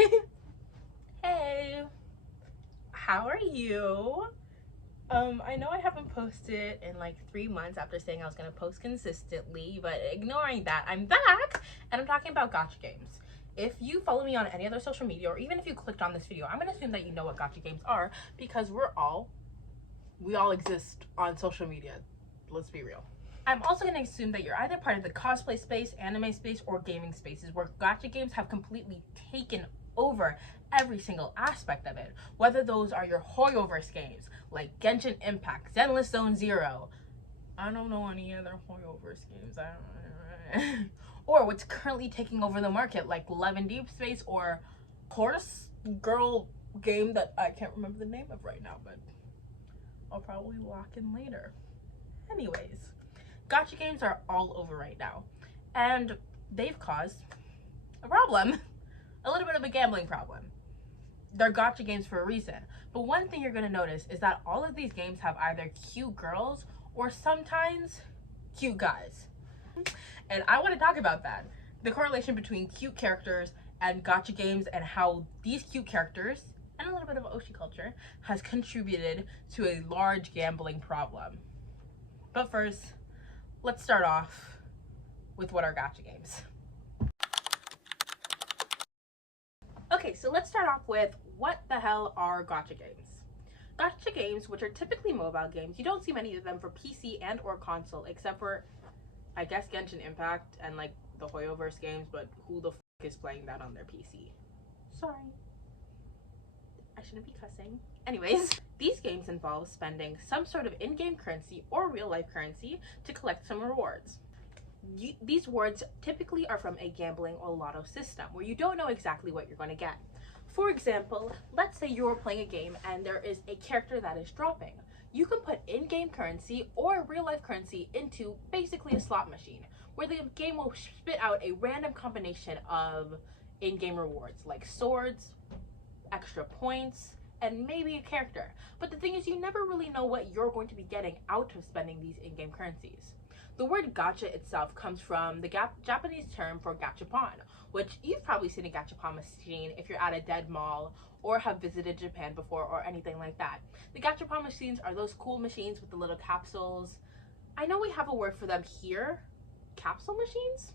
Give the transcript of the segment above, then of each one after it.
Hi. Hey. How are you? I know I haven't posted in like 3 months after saying I was gonna post consistently, but ignoring that, I'm back and I'm talking about gacha games. If you follow me on any other social media, or even if you clicked on this video, I'm gonna assume that you know what gacha games are because we all exist on social media. Let's be real. I'm also going to assume that you're either part of the cosplay space, anime space, or gaming spaces where gacha games have completely taken over every single aspect of it. Whether those are your Hoyoverse games like Genshin Impact, Zenless Zone Zero. I don't know any other Hoyoverse games. Or what's currently taking over the market like Love and Deep Space or Horse Girl game that I can't remember the name of right now, but I'll probably lock in later. Anyways, gacha games are all over right now, and they've caused a problem, a little bit of a gambling problem. They're gacha games for a reason, but one thing you're going to notice is that all of these games have either cute girls or sometimes cute guys. And I want to talk about that, the correlation between cute characters and gacha games, and how these cute characters and a little bit of Oshi culture has contributed to a large gambling problem. But first, let's start off with what are gacha games. Okay, so let's start off with what the hell are gacha games? Gacha games, which are typically mobile games, you don't see many of them for PC and or console, except for, I guess, Genshin Impact and like the Hoyoverse games, but who the f is playing that on their PC? Sorry. I shouldn't be cussing. Anyways, these games involve spending some sort of in-game currency or real-life currency to collect some rewards. These rewards typically are from a gambling or lotto system where you don't know exactly what you're going to get. For example, let's say you're playing a game and there is a character that is dropping. You can put in-game currency or real-life currency into basically a slot machine where the game will spit out a random combination of in-game rewards like swords, extra points, and maybe a character. But the thing is, you never really know what you're going to be getting out of spending these in-game currencies. The word gacha itself comes from the Japanese term for gachapon, which you've probably seen a gachapon machine if you're at a dead mall or have visited Japan before or anything like that. The gachapon machines are those cool machines with the little capsules. I know we have a word for them here, capsule machines?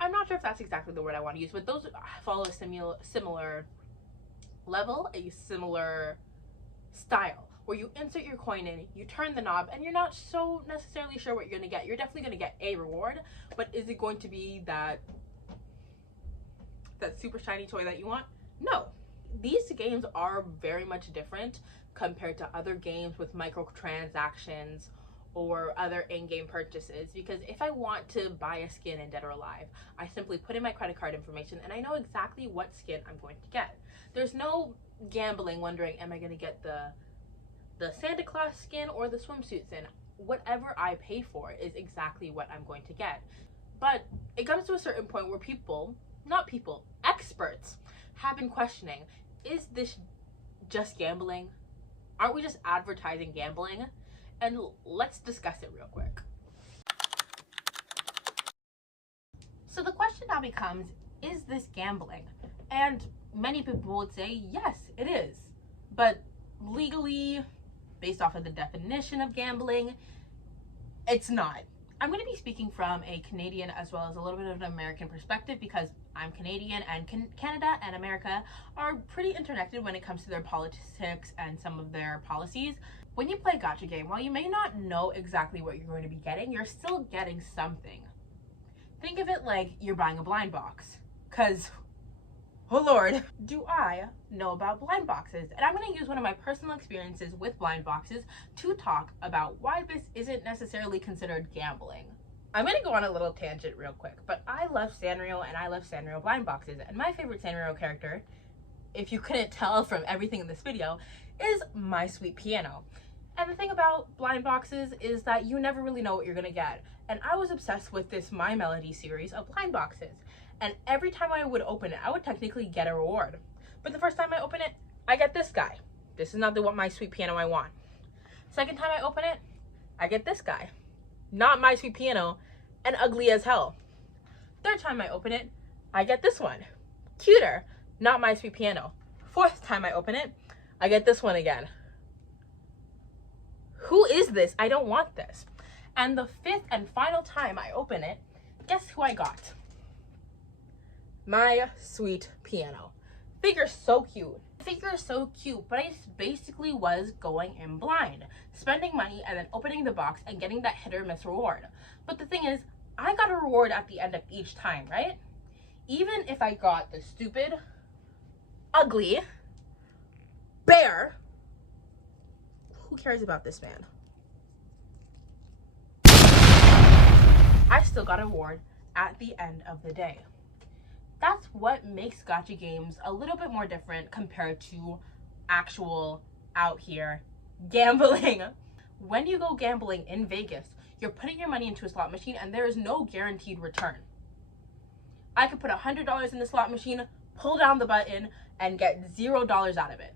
I'm not sure if that's exactly the word I want to use, but those follow a similar level, a similar style, where you insert your coin in, you turn the knob, and you're not so necessarily sure what you're going to get. You're definitely going to get a reward, but is it going to be that super shiny toy that you want? No. These games are very much different compared to other games with microtransactions or other in-game purchases, because if I want to buy a skin in Dead or Alive, I simply put in my credit card information and I know exactly what skin I'm going to get. There's no gambling wondering, am I going to get the Santa Claus skin or the swimsuit skin? Whatever I pay for is exactly what I'm going to get. But it comes to a certain point where experts have been questioning, is this just gambling? Aren't we just advertising gambling? And let's discuss it real quick. So the question now becomes, is this gambling? And many people would say, yes, it is. But legally, based off of the definition of gambling, it's not. I'm going to be speaking from a Canadian as well as a little bit of an American perspective, because I'm Canadian and Canada and America are pretty interconnected when it comes to their politics and some of their policies. When you play a gacha game, while you may not know exactly what you're going to be getting, you're still getting something. Think of it like you're buying a blind box, because, oh Lord, do I know about blind boxes. And I'm going to use one of my personal experiences with blind boxes to talk about why this isn't necessarily considered gambling. I'm going to go on a little tangent real quick, but I love Sanrio and I love Sanrio blind boxes. And my favorite Sanrio character, if you couldn't tell from everything in this video, is My Sweet Piano. And the thing about blind boxes is that you never really know what you're going to get. And I was obsessed with this My Melody series of blind boxes. And every time I would open it, I would technically get a reward. But the first time I open it, I get this guy. This is not the My Sweet Piano I want. Second time I open it, I get this guy. Not My Sweet Piano, and ugly as hell. Third time I open it, I get this one. Cuter. Not My Sweet Piano. Fourth time I open it, I get this one again. Who is this? I don't want this. And the fifth and final time I open it, guess who I got? My Sweet Piano. Figure's so cute. Figure is so cute, but I basically was going in blind, spending money and then opening the box and getting that hit or miss reward. But the thing is, I got a reward at the end of each time, right? Even if I got the stupid, ugly bear, who cares about this man? I still got a reward at the end of the day. That's what makes gacha games a little bit more different compared to actual out here gambling. When you go gambling in Vegas, you're putting your money into a slot machine and there is no guaranteed return. I could put $100 in the slot machine, pull down the button, and get $0 out of it.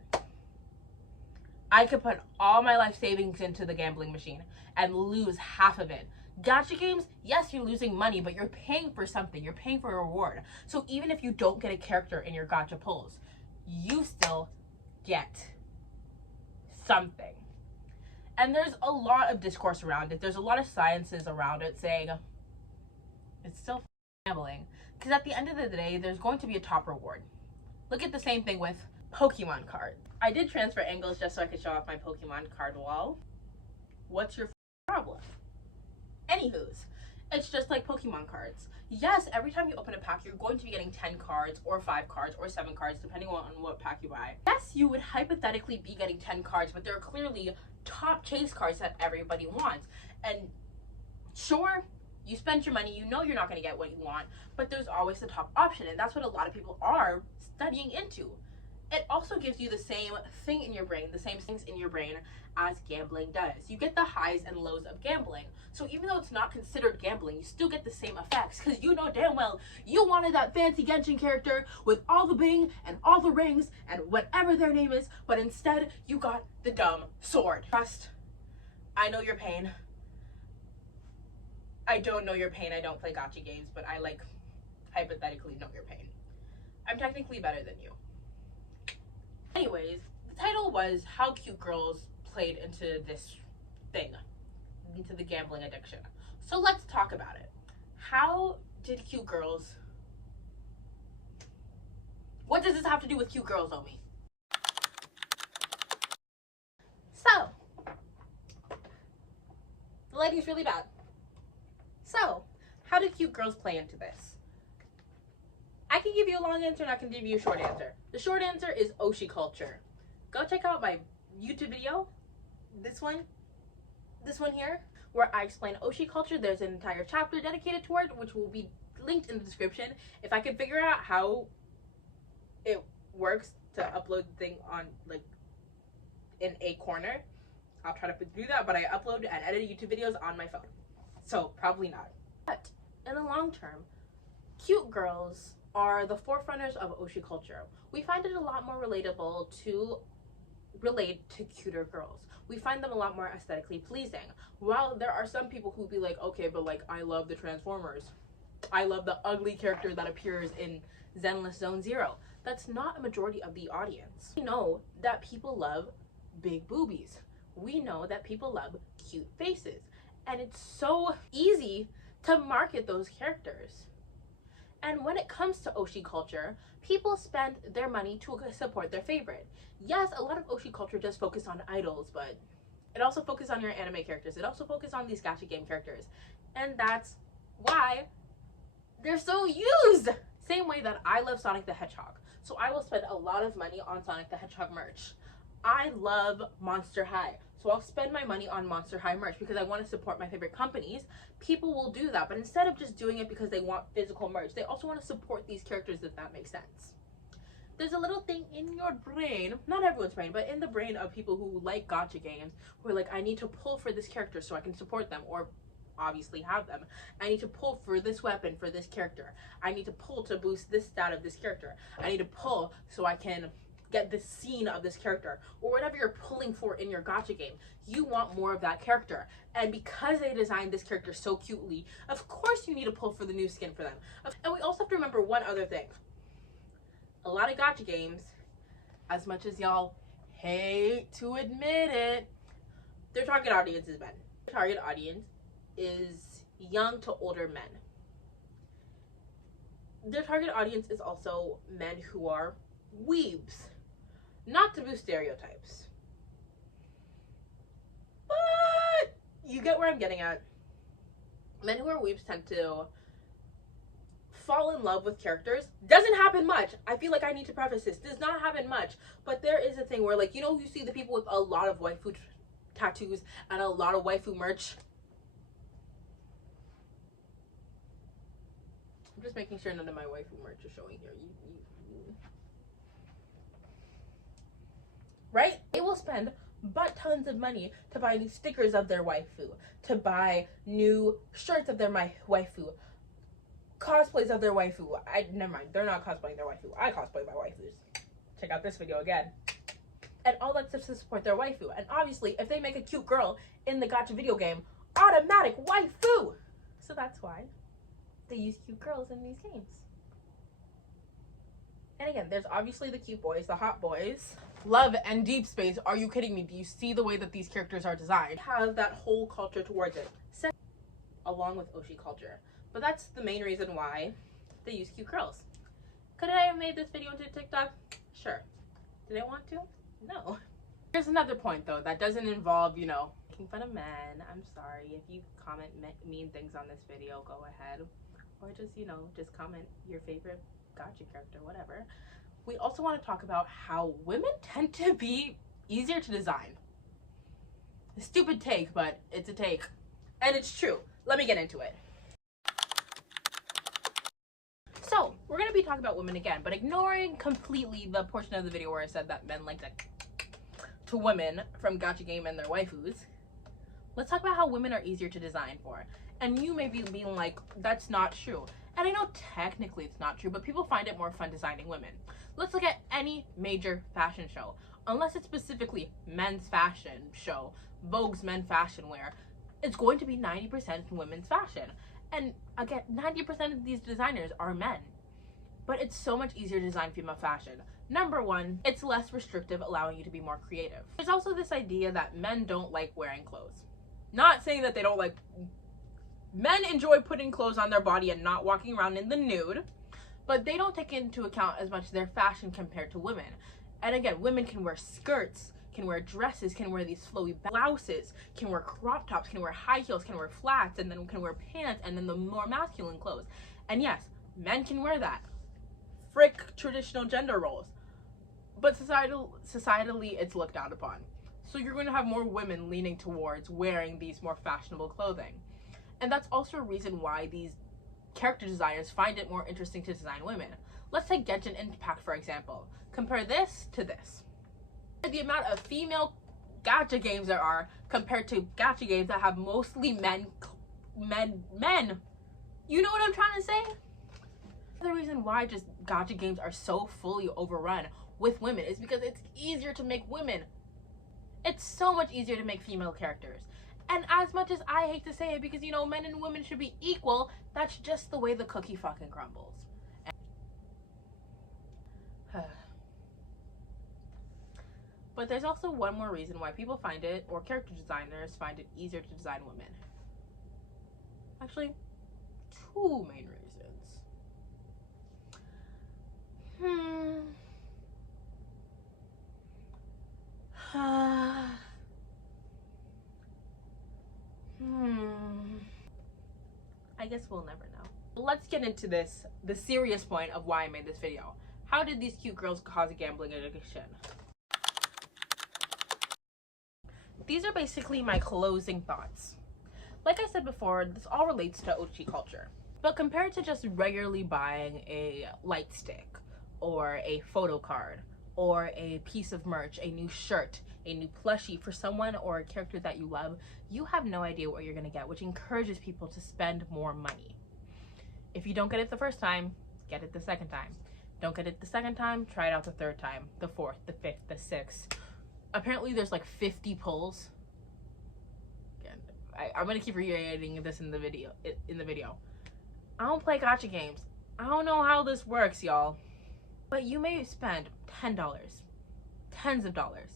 I could put all my life savings into the gambling machine and lose half of it. Gacha games, yes, you're losing money, but you're paying for something. You're paying for a reward. So even if you don't get a character in your gacha pulls, you still get something. And there's a lot of discourse around it. There's a lot of sciences around it saying it's still gambling. Because at the end of the day, there's going to be a top reward. Look at the same thing with Pokemon cards. I did transfer angles just so I could show off my Pokemon card wall. What's your problem? Anywho's, it's just like Pokemon cards. Yes, every time you open a pack, you're going to be getting 10 cards or 5 cards or 7 cards, depending on what pack you buy. Yes, you would hypothetically be getting 10 cards, but there are clearly top chase cards that everybody wants. And sure, you spent your money, you know you're not going to get what you want, but there's always the top option, and that's what a lot of people are studying into. It also gives you the same thing in your brain, the same things in your brain as gambling does. You get the highs and lows of gambling. So even though it's not considered gambling, you still get the same effects because you know damn well you wanted that fancy Genshin character with all the bling and all the rings and whatever their name is, but instead you got the dumb sword. Trust, I know your pain. I don't know your pain. I don't play gacha games, but I hypothetically know your pain. I'm technically better than you. Anyways, the title was How Cute Girls Played into this thing, into the gambling addiction. So let's talk about it. How did cute girls... What does this have to do with cute girls, Omi? So, the lighting's really bad. So, how did cute girls play into this? I can give you a long answer and I can give you a short answer. The short answer is Oshi culture. Go check out my YouTube video, this one here, where I explain Oshi culture. There's an entire chapter dedicated to it, which will be linked in the description. If I can figure out how it works to upload the thing on in a corner, I'll try to do that, but I upload and edit YouTube videos on my phone. So probably not. But in the long term, cute girls are the forefronters of Oshi culture. We find it a lot more relatable to relate to cuter girls. We find them a lot more aesthetically pleasing. While there are some people who be like, okay, but I love the Transformers. I love the ugly character that appears in Zenless Zone Zero. That's not a majority of the audience. We know that people love big boobies. We know that people love cute faces. And it's so easy to market those characters. And when it comes to Oshi culture, people spend their money to support their favorite. Yes, a lot of Oshi culture does focus on idols, but it also focuses on your anime characters. It also focuses on these gacha game characters. And that's why they're so used. Same way that I love Sonic the Hedgehog. So I will spend a lot of money on Sonic the Hedgehog merch. I love Monster High. So I'll spend my money on Monster High merch because I want to support my favorite companies. People will do that, but instead of just doing it because they want physical merch, they also want to support these characters, if that makes sense. There's a little thing in your brain, not everyone's brain, but in the brain of people who like gacha games, who are like, I need to pull for this character so I can support them, or obviously have them. I need to pull for this weapon for this character. I need to pull to boost this stat of this character. I need to pull so I can get the scene of this character, or whatever you're pulling for in your gacha game. You want more of that character, and because they designed this character so cutely, of course you need to pull for the new skin for them. And we also have to remember one other thing. a lot of gacha games, as much as y'all hate to admit it, their target audience is men. Their target audience is young to older men. Their target audience is also men who are weebs. Not to boost stereotypes, but you get where I'm getting at. Men who are weebs tend to fall in love with characters. Doesn't happen much. I feel like I need to preface this. Does not happen much. But there is a thing where, like, you know, you see the people with a lot of waifu tattoos and a lot of waifu merch. I'm just making sure none of my waifu merch is showing here. Right? They will spend but tons of money to buy new stickers of their waifu, to buy new shirts of their waifu, cosplays of their waifu. Never mind, they're not cosplaying their waifu. I cosplay my waifus. Check out this video again. And all that stuff to support their waifu. And obviously, if they make a cute girl in the gacha video game, automatic waifu! So that's why they use cute girls in these games. And again, there's obviously the cute boys, the hot boys. Love and Deep Space, are you kidding me? Do you see the way that these characters are designed? Have that whole culture towards it, along with Oshi culture. But that's the main reason why they use cute girls. Could I have made this video into TikTok? Sure. Did I want to? No. Here's another point though that doesn't involve, you know, making fun of men. I'm sorry. If you comment mean things on this video, go ahead. Or just, you know, just comment your favorite gacha character, whatever. We also want to talk about how women tend to be easier to design. A stupid take, but it's a take. And it's true. Let me get into it. So, we're going to be talking about women again, but ignoring completely the portion of the video where I said that men like to women from gacha game and their waifus. Let's talk about how women are easier to design for. And you may be being like, that's not true. And I know technically it's not true, but people find it more fun designing women. Let's look at any major fashion show. Unless it's specifically men's fashion show, Vogue's men fashion wear, it's going to be 90% women's fashion. And again, 90% of these designers are men. But it's so much easier to design female fashion. Number one, it's less restrictive, allowing you to be more creative. There's also this idea that men don't like wearing clothes. Not saying that they don't like... Men enjoy putting clothes on their body and not walking around in the nude, but they don't take into account as much their fashion compared to women. And again, women can wear skirts, can wear dresses, can wear these flowy blouses, can wear crop tops, can wear high heels, can wear flats, and then can wear pants, and then the more masculine clothes. And yes, men can wear that. Frick traditional gender roles. But societally, it's looked down upon. So you're going to have more women leaning towards wearing these more fashionable clothing. And that's also a reason why these character designers find it more interesting to design women. Let's take Genshin Impact for example. Compare this to this. The amount of female gacha games there are compared to gacha games that have mostly men. You know what I'm trying to say? The reason why just gacha games are so fully overrun with women is because it's easier to make women. It's so much easier to make female characters. And as much as I hate to say it, because, you know, men and women should be equal, that's just the way the cookie fucking crumbles. But there's also one more reason why people find it, or character designers find it easier to design women. Actually, two main reasons. I guess we'll never know. Let's get into this, the serious point of why I made this video. How did these cute girls cause a gambling addiction? These are basically my closing thoughts. Like I said before, this all relates to Ochi culture. But compared to just regularly buying a light stick, or a photo card, or a piece of merch, a new shirt, a new plushie for someone or a character that you love, you have no idea what you're gonna get, which encourages people to spend more money. If you don't get it the first time, get it the second time. Don't get it the second time, try it out the third time, the fourth, the fifth, the sixth. Apparently there's like 50 pulls. Again, I'm gonna keep reiterating this in the video. I don't play gacha games. I don't know how this works, y'all. But you may spend $10, tens of dollars,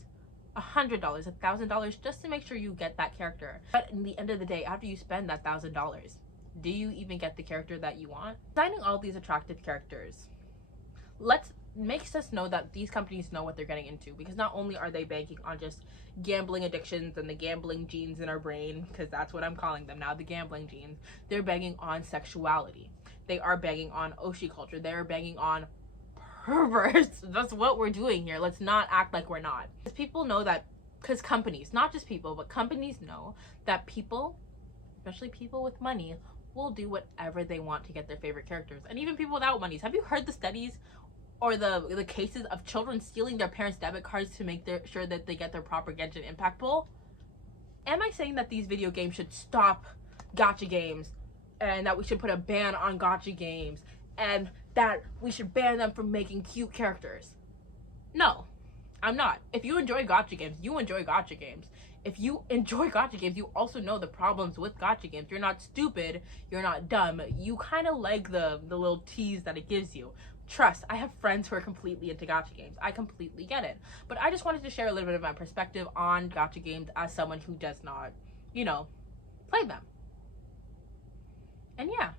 $100, $1,000 just to make sure you get that character. But in the end of the day, after you spend that $1,000, do you even get the character that you want? Designing all these attractive characters makes us know that these companies know what they're getting into, because not only are they banking on just gambling addictions and the gambling genes in our brain, because that's what I'm calling them now, the gambling genes, they're banking on sexuality. They are banking on oshi culture. They're banking on perverts. That's what we're doing here. Let's not act like we're not. Because people know that, because companies, not just people, but companies know that people, especially people with money, will do whatever they want to get their favorite characters. And even people without money. Have you heard the studies or the cases of children stealing their parents' debit cards to make sure that they get their proper Genshin Impact pull? Am I saying that these video games should stop gacha games, and that we should put a ban on gacha games, and that we should ban them from making cute characters? No, I'm not. If you enjoy gacha games, you enjoy gacha games. If you enjoy gacha games, you also know the problems with gacha games. You're not stupid, you're not dumb. You kind of like the little tease that it gives you. Trust, I have friends who are completely into gacha games. I completely get it. But I just wanted to share a little bit of my perspective on gacha games as someone who does not, play them. And yeah.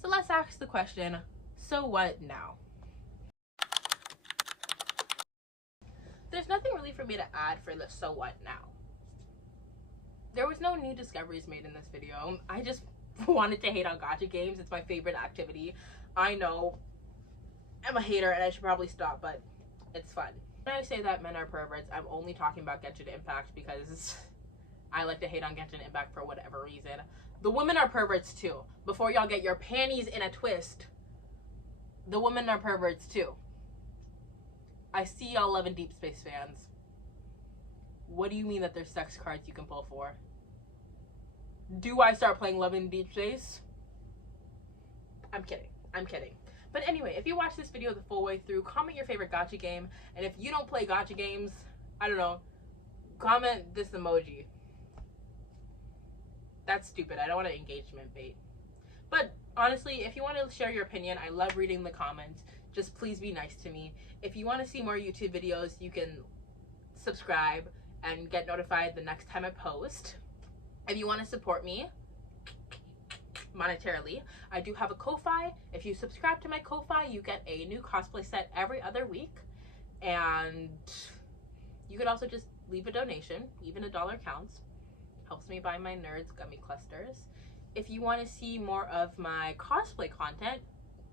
So let's ask the question, so what now? There's nothing really for me to add for the so what now. There was no new discoveries made in this video. I just wanted to hate on gacha games. It's my favorite activity. I know I'm a hater and I should probably stop, but it's fun. When I say that men are perverts, I'm only talking about Genshin Impact because I like to hate on Genshin Impact for whatever reason. The women are perverts too. Before y'all get your panties in a twist, the women are perverts too. I see y'all loving Deep Space fans. What do you mean that there's sex cards you can pull for? Do I start playing Love in Deep Space? I'm kidding. I'm kidding. But anyway, if you watch this video the full way through, comment your favorite gacha game. And if you don't play gacha games, I don't know, comment this emoji. That's stupid. I don't want an engagement bait. But honestly, if you want to share your opinion, I love reading the comments. Just please be nice to me. If you want to see more YouTube videos, you can subscribe and get notified the next time I post. If you want to support me monetarily, I do have a Ko-Fi. If you subscribe to my Ko-Fi, you get a new cosplay set every other week. And you could also just leave a donation. Even $1 counts. Helps me buy my Nerds gummy clusters. If you want to see more of my cosplay content,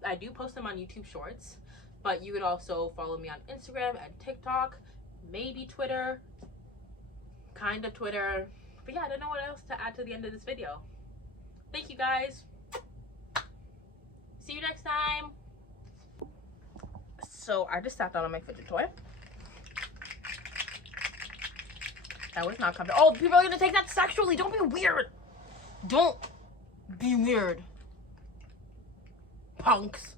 I do post them on YouTube Shorts. But you could also follow me on Instagram and TikTok, maybe Twitter, kind of Twitter. But yeah, I don't know what else to add to the end of this video. Thank you guys. See you next time. So I just sat down on my fidget toy. That was not comfortable. Oh, people are gonna take that sexually. Don't be weird. Don't be weird. Punks.